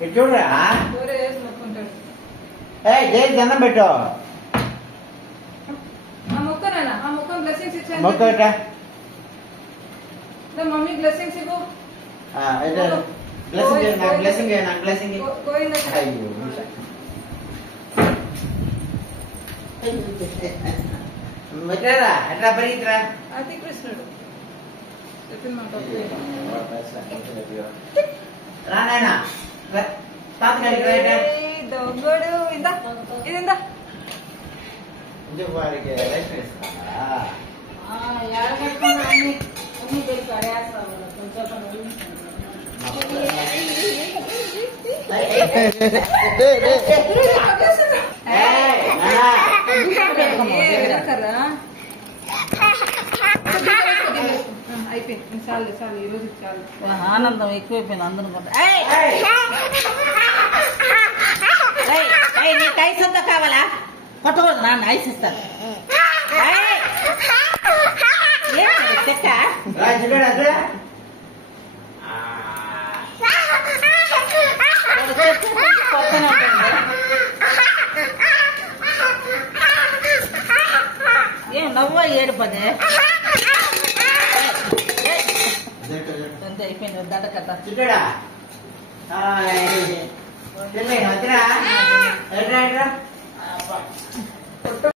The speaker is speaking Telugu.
చూడరా జై దండం పెట్టు మొక్క మమ్మీ బ్లెస్సింగ్స్ ఇవ్వు బ్లెస్సింగ్ అయ్యో ఎట్లా ఎట్లా పరిగెత్తరా అతి కృష్ణుడు రానాయన తాతగారికి దొంగడు ఇందా ఇదిందా వారికి రేషన్ ఇస్తారా అయిపోయింది చాలు చాలు ఈ రోజు చాలు ఆనందం ఎక్కువైపోయింది అందరం నీకు ఐస్ అంతా కావాలా కొట్టకూడదు నాన్న ఐస్ ఇస్తాను చెక్క కొత్తనే ఉంటుంది ఏం నవ్వ ఏడుపదే అంతే అయిపోయింది దండకట్ట చిట్టడా వద్దురా